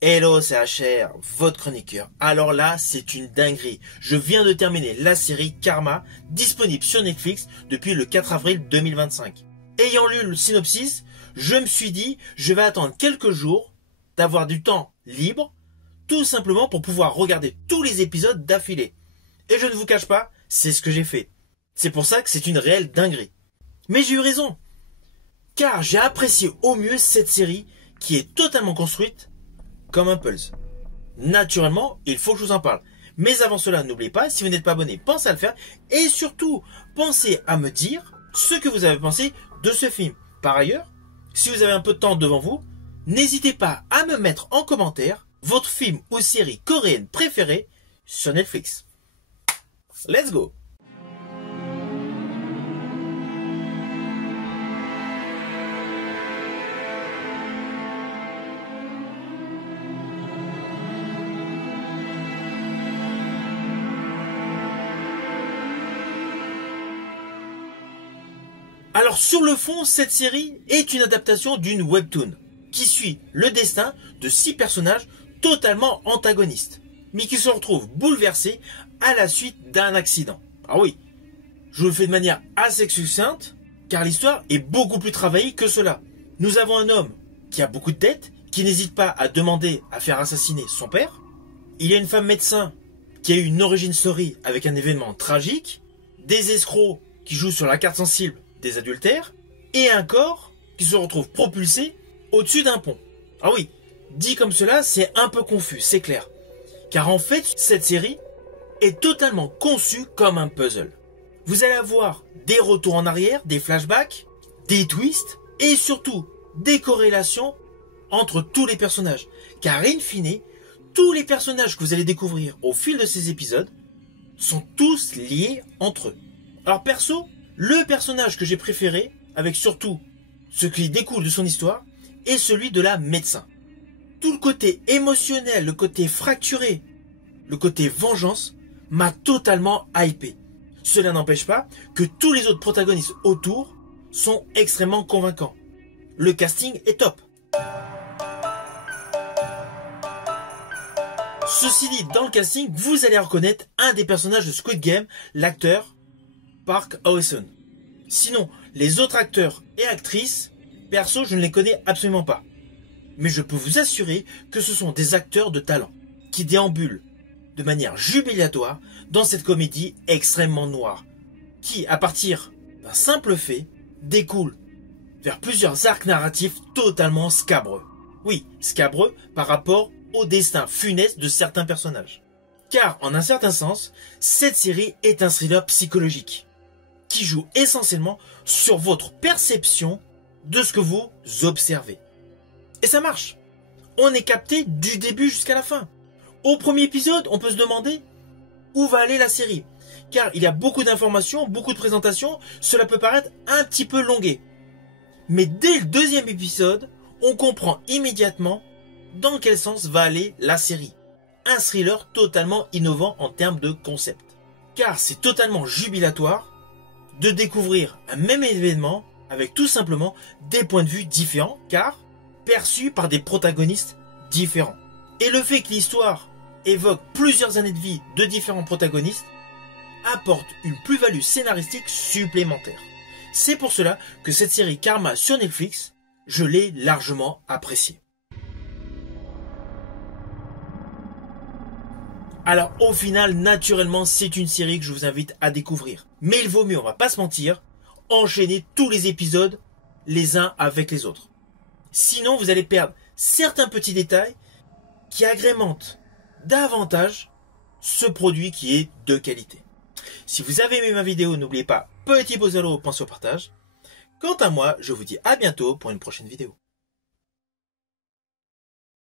Hello, c'est HR, votre chroniqueur. Alors là, c'est une dinguerie. Je viens de terminer la série Karma, disponible sur Netflix depuis le 4 avril 2025. Ayant lu le synopsis, je me suis dit, je vais attendre quelques jours d'avoir du temps libre, tout simplement pour pouvoir regarder tous les épisodes d'affilée. Et je ne vous cache pas, c'est ce que j'ai fait. C'est pour ça que c'est une réelle dinguerie. Mais j'ai eu raison, car j'ai apprécié au mieux cette série qui est totalement construite comme un Pulse. Naturellement, il faut que je vous en parle. Mais avant cela, n'oubliez pas, si vous n'êtes pas abonné, pensez à le faire. Et surtout, pensez à me dire ce que vous avez pensé de ce film. Par ailleurs, si vous avez un peu de temps devant vous, n'hésitez pas à me mettre en commentaire votre film ou série coréenne préférée sur Netflix. Let's go! Alors sur le fond, cette série est une adaptation d'une webtoon qui suit le destin de 6 personnages totalement antagonistes, mais qui se retrouvent bouleversés à la suite d'un accident. Ah oui, je vous le fais de manière assez succincte, car l'histoire est beaucoup plus travaillée que cela. Nous avons un homme qui a beaucoup de tête, qui n'hésite pas à demander à faire assassiner son père. Il y a une femme médecin qui a eu une origin story avec un événement tragique, des escrocs qui jouent sur la carte sensible des adultères, et un corps qui se retrouve propulsé au-dessus d'un pont. Ah oui, dit comme cela, c'est un peu confus, c'est clair. Car en fait, cette série est totalement conçue comme un puzzle. Vous allez avoir des retours en arrière, des flashbacks, des twists, et surtout des corrélations entre tous les personnages. Car in fine, tous les personnages que vous allez découvrir au fil de ces épisodes sont tous liés entre eux. Alors perso, le personnage que j'ai préféré, avec surtout ce qui découle de son histoire, est celui de la médecin. Tout le côté émotionnel, le côté fracturé, le côté vengeance, m'a totalement hypé. Cela n'empêche pas que tous les autres protagonistes autour sont extrêmement convaincants. Le casting est top. Ceci dit, dans le casting, vous allez reconnaître un des personnages de Squid Game, l'acteur Park Hae-sun. Sinon, les autres acteurs et actrices, perso, je ne les connais absolument pas. Mais je peux vous assurer que ce sont des acteurs de talent, qui déambulent de manière jubilatoire dans cette comédie extrêmement noire, qui, à partir d'un simple fait, découle vers plusieurs arcs narratifs totalement scabreux. Oui, scabreux par rapport au destin funeste de certains personnages. Car, en un certain sens, cette série est un thriller psychologique, qui joue essentiellement sur votre perception de ce que vous observez. Et ça marche. On est capté du début jusqu'à la fin. Au premier épisode, on peut se demander où va aller la série. Car il y a beaucoup d'informations, beaucoup de présentations, cela peut paraître un petit peu longué. Mais dès le deuxième épisode, on comprend immédiatement dans quel sens va aller la série. Un thriller totalement innovant en termes de concept. Car c'est totalement jubilatoire de découvrir un même événement avec tout simplement des points de vue différents, car perçus par des protagonistes différents. Et le fait que l'histoire évoque plusieurs années de vie de différents protagonistes apporte une plus-value scénaristique supplémentaire. C'est pour cela que cette série Karma sur Netflix, je l'ai largement appréciée. Alors au final, naturellement, c'est une série que je vous invite à découvrir. Mais il vaut mieux, on va pas se mentir, enchaîner tous les épisodes les uns avec les autres. Sinon, vous allez perdre certains petits détails qui agrémentent davantage ce produit qui est de qualité. Si vous avez aimé ma vidéo, n'oubliez pas, petit pouce à l'eau, pensez au partage. Quant à moi, je vous dis à bientôt pour une prochaine vidéo.